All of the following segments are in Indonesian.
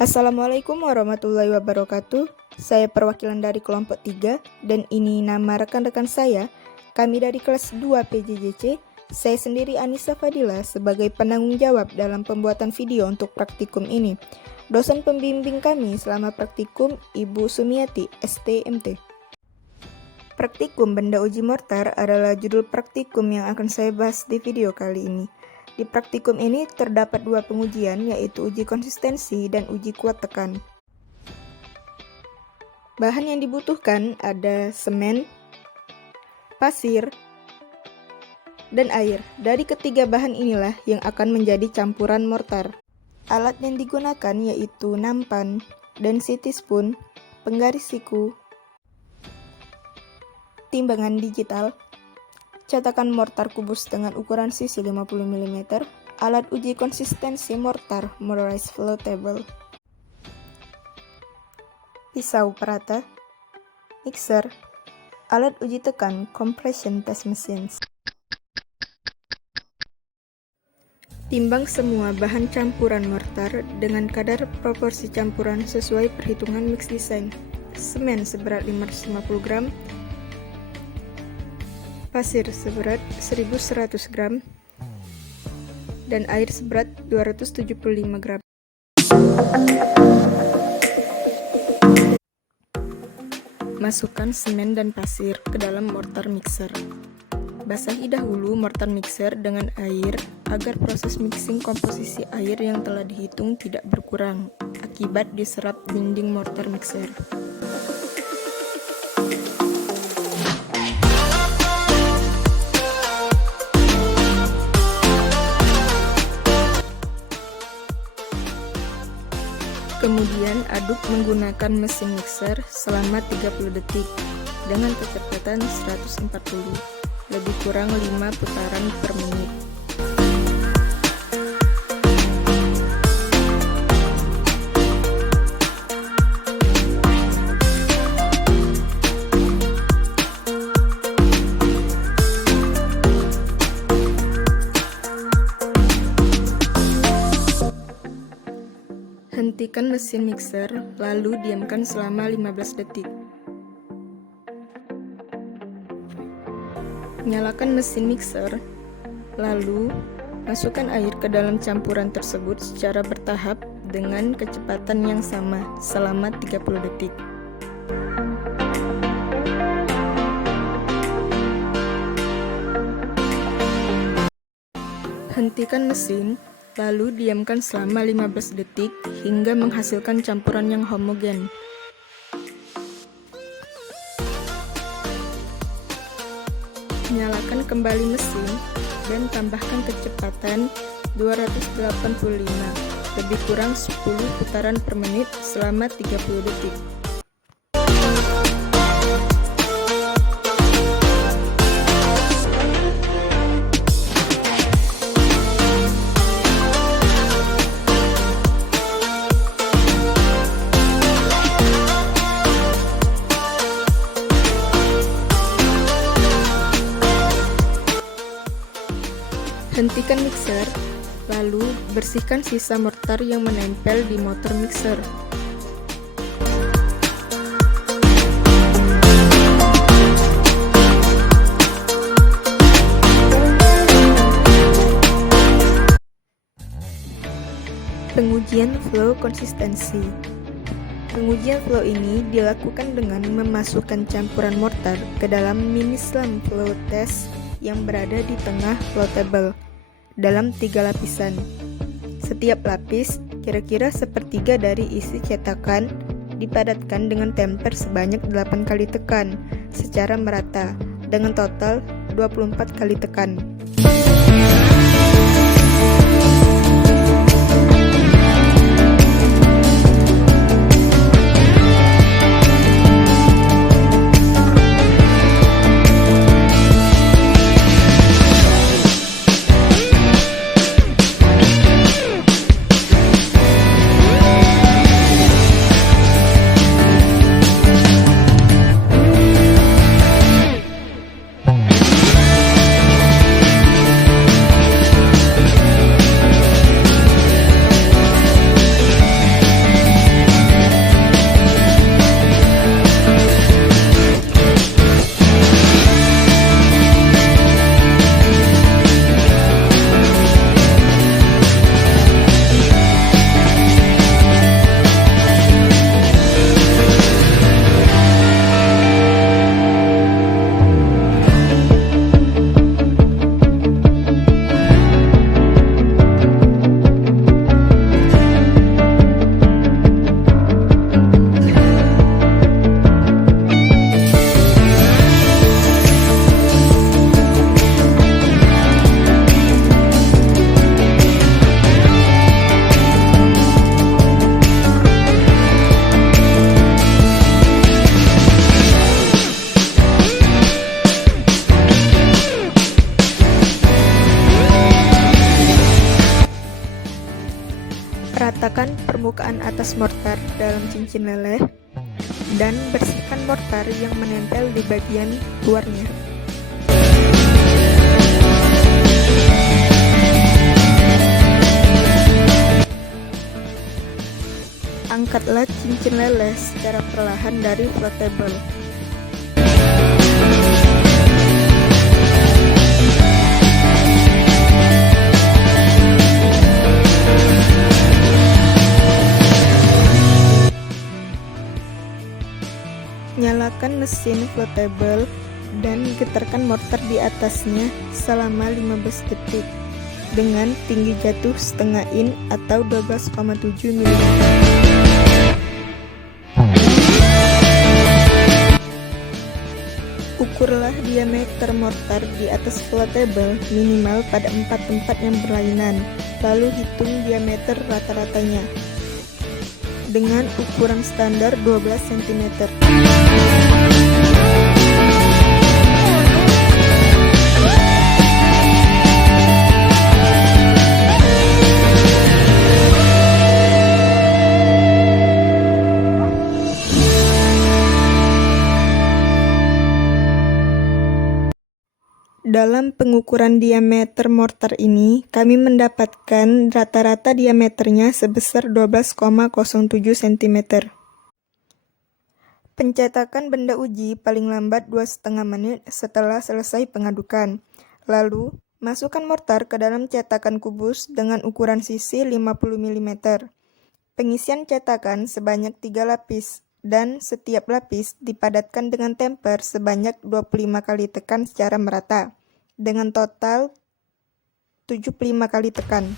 Assalamualaikum warahmatullahi wabarakatuh. Saya perwakilan dari kelompok 3 dan ini nama rekan-rekan saya. Kami dari kelas 2 PJJC. Saya sendiri Anissa Fadila sebagai penanggung jawab dalam pembuatan video untuk praktikum ini. Dosen pembimbing kami selama praktikum Ibu Sumiati, STMT. Praktikum benda uji mortar adalah judul praktikum yang akan saya bahas di video kali ini. Di praktikum ini terdapat dua pengujian, yaitu uji konsistensi dan uji kuat tekan. Bahan yang dibutuhkan ada semen, pasir, dan air. Dari ketiga bahan inilah yang akan menjadi campuran mortar. Alat yang digunakan yaitu nampan, density spoon, penggaris siku, timbangan digital, cetakan mortar kubus dengan ukuran sisi 50 mm, alat uji konsistensi mortar motorized floatable, pisau perata, mixer, alat uji tekan compression test machines. Timbang semua bahan campuran mortar dengan kadar proporsi campuran sesuai perhitungan mix design. Semen seberat 550 gram, pasir seberat 1100 gram, dan air seberat 275 gram. Masukkan semen dan pasir ke dalam mortar mixer. Basahi dahulu mortar mixer dengan air agar proses mixing komposisi air yang telah dihitung tidak berkurang akibat diserap dinding mortar mixer. Kemudian aduk menggunakan mesin mixer selama 30 detik dengan kecepatan 140, lebih kurang 5 putaran per menit. Hentikan mesin mixer, lalu diamkan selama 15 detik. Nyalakan mesin mixer, lalu masukkan air ke dalam campuran tersebut secara bertahap dengan kecepatan yang sama selama 30 detik. Hentikan mesin, lalu diamkan selama 15 detik hingga menghasilkan campuran yang homogen. Nyalakan kembali mesin dan tambahkan kecepatan 285, lebih kurang 10 putaran per menit selama 30 detik. Hentikan mixer, lalu bersihkan sisa mortar yang menempel di motor mixer. Pengujian flow konsistensi. Pengujian flow ini dilakukan dengan memasukkan campuran mortar ke dalam mini slam flow test yang berada di tengah floatable dalam 3 lapisan. Setiap lapis kira-kira sepertiga dari isi cetakan dipadatkan dengan temper sebanyak 8 kali tekan secara merata dengan total 24 kali tekan. Ratakan permukaan atas mortar dalam cincin leleh dan bersihkan mortar yang menempel di bagian luarnya. Angkatlah cincin leleh secara perlahan dari floatable. Nyalakan mesin floatable dan getarkan mortar di atasnya selama 15 detik dengan tinggi jatuh setengah in atau 12,7 mm. Ukurlah diameter mortar di atas floatable minimal pada 4 tempat yang berlainan, lalu hitung diameter rata-ratanya dengan ukuran standar 12 cm. Dalam pengukuran diameter mortar ini, kami mendapatkan rata-rata diameternya sebesar 12,07 cm. Pencetakan benda uji paling lambat 2,5 menit setelah selesai pengadukan. Lalu, masukkan mortar ke dalam cetakan kubus dengan ukuran sisi 50 mm. Pengisian cetakan sebanyak 3 lapis, dan setiap lapis dipadatkan dengan temper sebanyak 25 kali tekan secara merata, dengan total 75 kali tekan.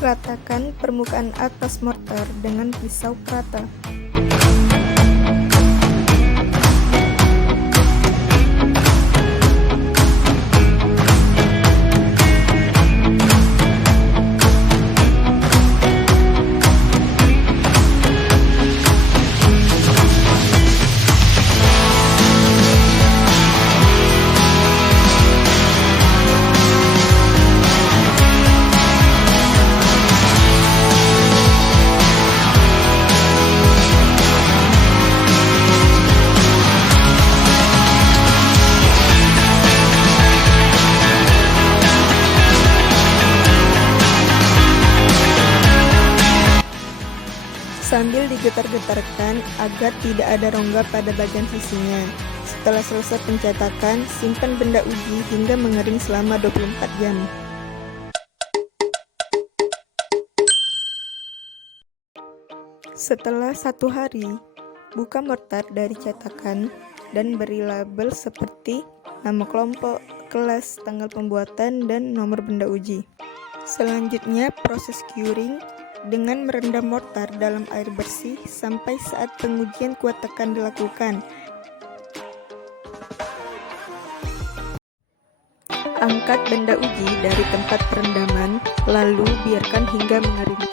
Ratakan permukaan atas mortar dengan pisau perata. Sambil digetar-getarkan agar tidak ada rongga pada bagian sisinya. Setelah selesai pencetakan, simpan benda uji hingga mengering selama 24 jam. Setelah 1 hari, buka mortar dari cetakan dan beri label seperti nama kelompok, kelas, tanggal pembuatan, dan nomor benda uji. Selanjutnya, proses curing dengan merendam mortar dalam air bersih sampai saat pengujian kuat tekan dilakukan. Angkat benda uji dari tempat perendaman, lalu biarkan hingga mengering.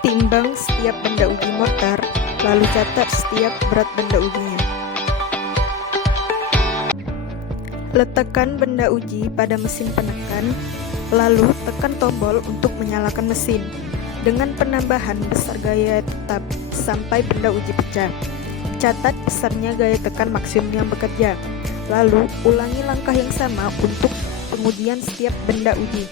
Timbang setiap benda uji mortar, lalu catat setiap berat benda ujinya. Letakkan benda uji pada mesin penekan Lalu tekan tombol untuk menyalakan mesin dengan penambahan besar gaya tetap sampai benda uji pecah. Catat besarnya gaya tekan maksimum yang bekerja. Lalu ulangi langkah yang sama untuk pengujian setiap benda uji.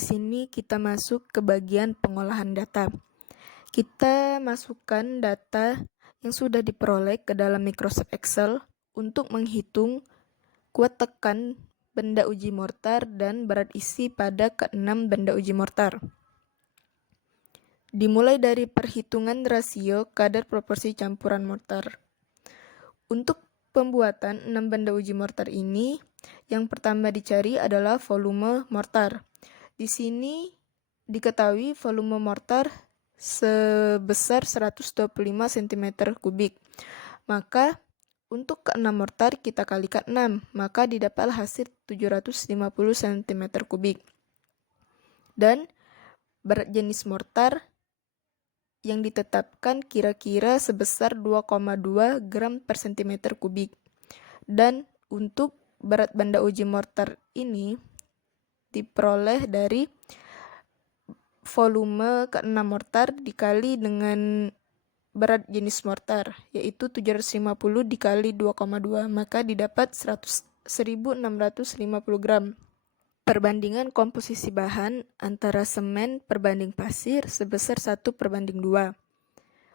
Di sini kita masuk ke bagian pengolahan data. Kita masukkan data yang sudah diperoleh ke dalam Microsoft Excel untuk menghitung kuat tekan benda uji mortar dan berat isi pada keenam benda uji mortar. Dimulai dari perhitungan rasio kadar proporsi campuran mortar. Untuk pembuatan 6 benda uji mortar ini, yang pertama dicari adalah volume mortar. Di sini diketahui volume mortar sebesar 125 cm3. Maka untuk ke-6 mortar kita kalikan 6, maka didapatlah hasil 750 cm3. Dan berat jenis mortar yang ditetapkan kira-kira sebesar 2,2 gram per cm3. Dan untuk berat benda uji mortar ini diperoleh dari volume ke-6 mortar dikali dengan berat jenis mortar, yaitu 750 dikali 2,2, maka didapat 1650 gram. Perbandingan komposisi bahan antara semen perbanding pasir sebesar 1:2.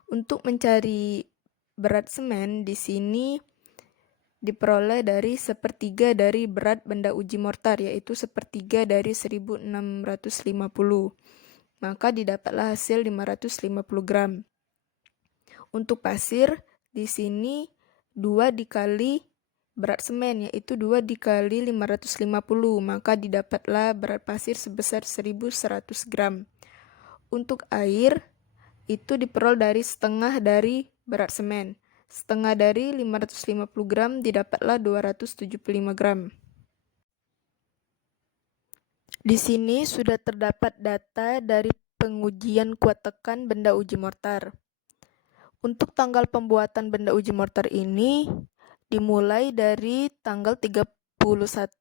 Untuk mencari berat semen di sini diperoleh dari 1/3 dari berat benda uji mortar, yaitu 1/3 dari 1650. Maka didapatlah hasil 550 gram. Untuk pasir, di sini 2 dikali berat semen, yaitu 2 dikali 550, maka didapatlah berat pasir sebesar 1100 gram. Untuk air, itu diperoleh dari setengah dari berat semen. Setengah dari 550 gram didapatlah 275 gram. Di sini sudah terdapat data dari pengujian kuat tekan benda uji mortar. Untuk tanggal pembuatan benda uji mortar ini dimulai dari tanggal 31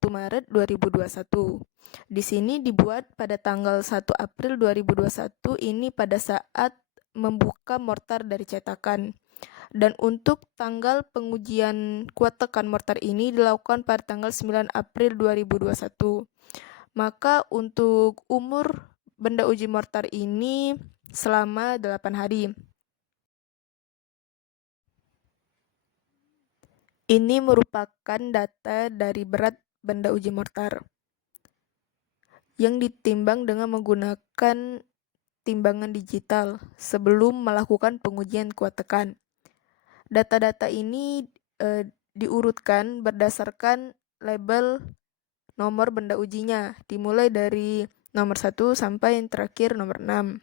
Maret 2021. Di sini dibuat pada tanggal 1 April 2021 ini pada saat membuka mortar dari cetakan. Dan untuk tanggal pengujian kuat tekan mortar ini dilakukan pada tanggal 9 April 2021. Maka untuk umur benda uji mortar ini selama 8 hari. Ini merupakan data dari berat benda uji mortar yang ditimbang dengan menggunakan timbangan digital sebelum melakukan pengujian kuat tekan. Data-data ini diurutkan berdasarkan label nomor benda ujinya, dimulai dari nomor 1 sampai yang terakhir nomor 6.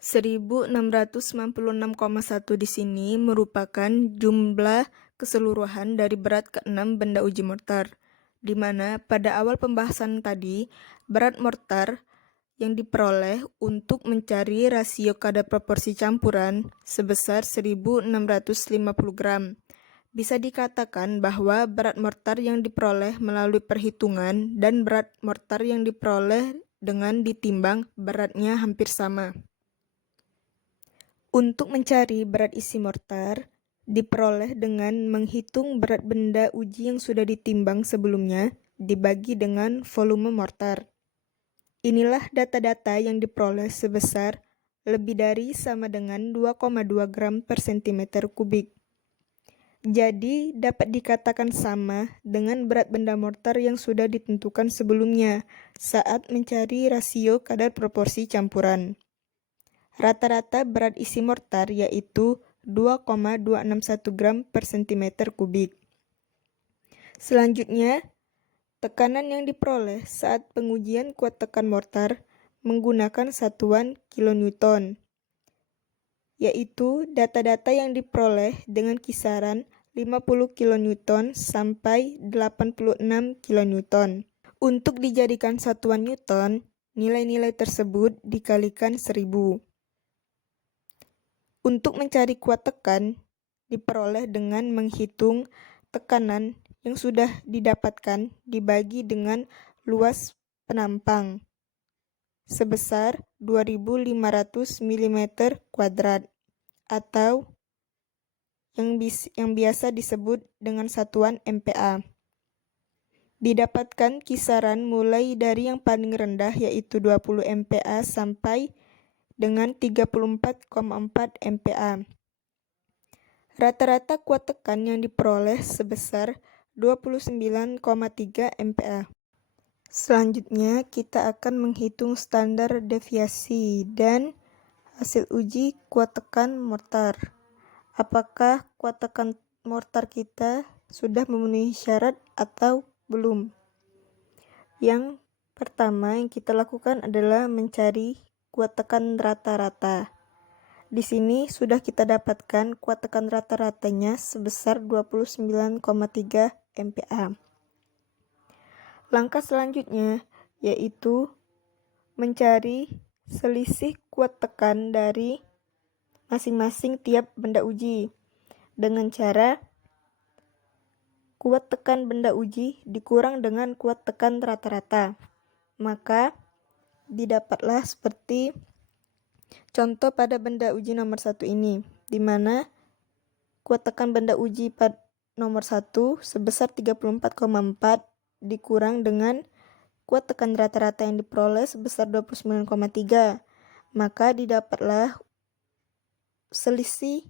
1696,1 di sini merupakan jumlah keseluruhan dari berat ke-6 benda uji mortar, di mana pada awal pembahasan tadi, berat mortar yang diperoleh untuk mencari rasio kadar proporsi campuran sebesar 1650 gram. Bisa dikatakan bahwa berat mortar yang diperoleh melalui perhitungan dan berat mortar yang diperoleh dengan ditimbang beratnya hampir sama. Untuk mencari berat isi mortar, diperoleh dengan menghitung berat benda uji yang sudah ditimbang sebelumnya dibagi dengan volume mortar. Inilah data-data yang diperoleh sebesar lebih dari sama dengan 2,2 gram per cm3. Jadi dapat dikatakan sama dengan berat benda mortar yang sudah ditentukan sebelumnya saat mencari rasio kadar proporsi campuran. Rata-rata berat isi mortar yaitu 2,261 gram per cm3. Selanjutnya, tekanan yang diperoleh saat pengujian kuat tekan mortar menggunakan satuan kilonewton, yaitu data-data yang diperoleh dengan kisaran 50 kilonewton sampai 86 kilonewton. Untuk dijadikan satuan newton, nilai-nilai tersebut dikalikan 1000. Untuk mencari kuat tekan, diperoleh dengan menghitung tekanan yang sudah didapatkan dibagi dengan luas penampang sebesar 2500 mm kuadrat atau yang biasa disebut dengan satuan MPa. Didapatkan kisaran mulai dari yang paling rendah yaitu 20 MPa sampai dengan 34,4 MPa. Rata-rata kuat tekan yang diperoleh sebesar 29,3 MPa. Selanjutnya kita akan menghitung standar deviasi dan hasil uji kuat tekan mortar. Apakah kuat tekan mortar kita sudah memenuhi syarat atau belum? Yang pertama yang kita lakukan adalah mencari kuat tekan rata-rata. Di sini sudah kita dapatkan kuat tekan rata-ratanya sebesar 29,3 MPa. Langkah selanjutnya yaitu mencari selisih kuat tekan dari masing-masing tiap benda uji dengan cara kuat tekan benda uji dikurang dengan kuat tekan rata-rata. Maka didapatlah seperti contoh pada benda uji nomor 1 ini, di mana kuat tekan benda uji pada nomor 1 sebesar 34,4 dikurang dengan kuat tekan rata-rata yang diperoleh sebesar 29,3. Maka didapatlah selisih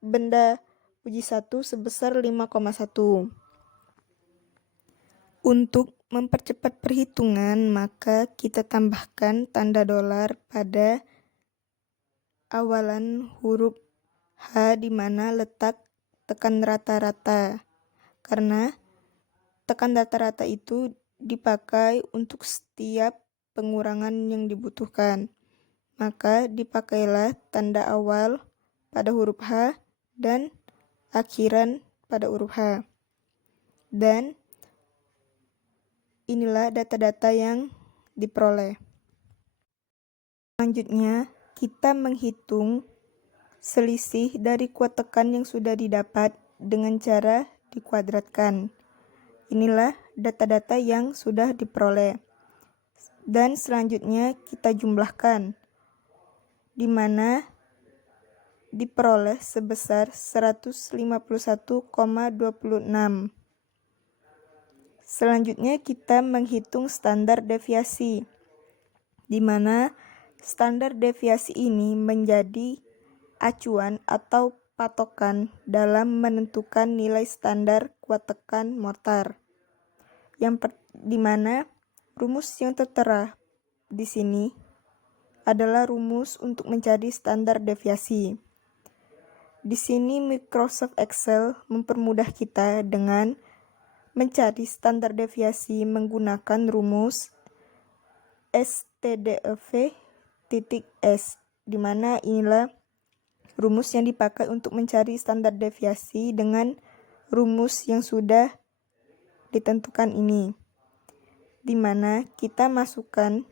benda uji 1 sebesar 5,1. Untuk mempercepat perhitungan, maka kita tambahkan tanda dolar pada awalan huruf H di mana letak tekan rata-rata. Karena tekan rata-rata itu dipakai untuk setiap pengurangan yang dibutuhkan. Maka dipakailah tanda awal pada huruf H dan akhiran pada huruf H. Dan inilah data-data yang diperoleh. Selanjutnya, kita menghitung selisih dari kuat tekan yang sudah didapat dengan cara dikuadratkan. Inilah data-data yang sudah diperoleh. Dan selanjutnya kita jumlahkan, di mana diperoleh sebesar 151,26. Selanjutnya kita menghitung standar deviasi, di mana standar deviasi ini menjadi acuan atau patokan dalam menentukan nilai standar kuat tekan mortar. Di mana rumus yang tertera di sini adalah rumus untuk mencari standar deviasi. Di sini Microsoft Excel mempermudah kita dengan mencari standar deviasi menggunakan rumus STDEV.S, di mana inilah rumus yang dipakai untuk mencari standar deviasi dengan rumus yang sudah ditentukan ini, di mana kita masukkan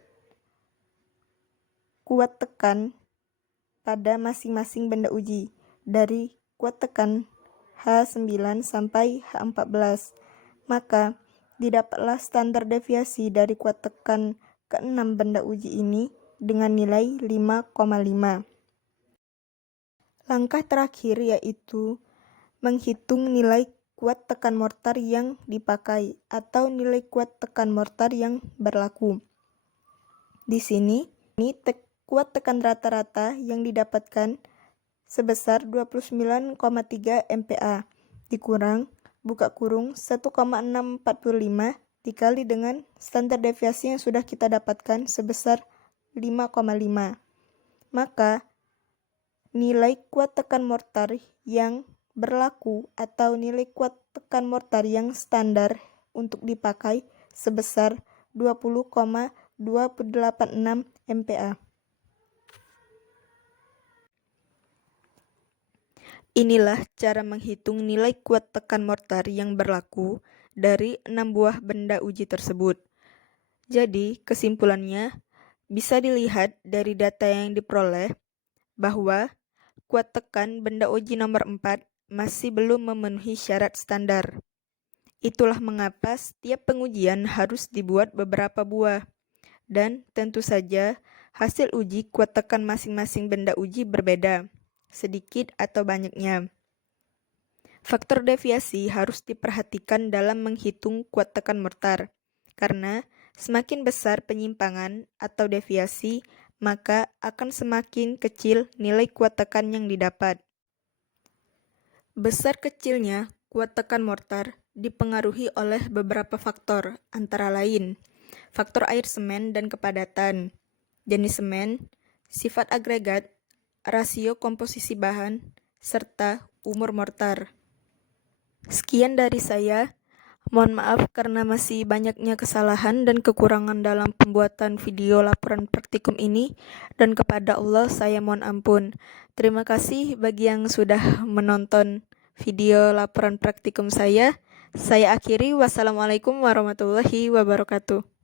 kuat tekan pada masing-masing benda uji dari kuat tekan H9 sampai H14. Maka didapatlah standar deviasi dari kuat tekan ke-6 benda uji ini dengan nilai 5,5. Langkah terakhir yaitu menghitung nilai kuat tekan mortar yang dipakai atau nilai kuat tekan mortar yang berlaku. Di sini kuat tekan rata-rata yang didapatkan sebesar 29,3 MPa dikurang buka kurung 1,645 dikali dengan standar deviasi yang sudah kita dapatkan sebesar 5,5. Maka nilai kuat tekan mortar yang berlaku atau nilai kuat tekan mortar yang standar untuk dipakai sebesar 20,7 286 MPa. Inilah cara menghitung nilai kuat tekan mortar yang berlaku dari 6 buah benda uji tersebut. Jadi, kesimpulannya bisa dilihat dari data yang diperoleh bahwa kuat tekan benda uji nomor 4 masih belum memenuhi syarat standar. Itulah mengapa setiap pengujian harus dibuat beberapa buah. Dan tentu saja hasil uji kuat tekan masing-masing benda uji berbeda, sedikit atau banyaknya. Faktor deviasi harus diperhatikan dalam menghitung kuat tekan mortar, karena semakin besar penyimpangan atau deviasi, maka akan semakin kecil nilai kuat tekan yang didapat. Besar kecilnya kuat tekan mortar dipengaruhi oleh beberapa faktor, antara lain faktor air semen dan kepadatan, jenis semen, sifat agregat, rasio komposisi bahan, serta umur mortar. Sekian dari saya. Mohon maaf karena masih banyaknya kesalahan dan kekurangan dalam pembuatan video laporan praktikum ini, dan kepada Allah saya mohon ampun. Terima kasih bagi yang sudah menonton video laporan praktikum saya. Saya akhiri, wassalamualaikum warahmatullahi wabarakatuh.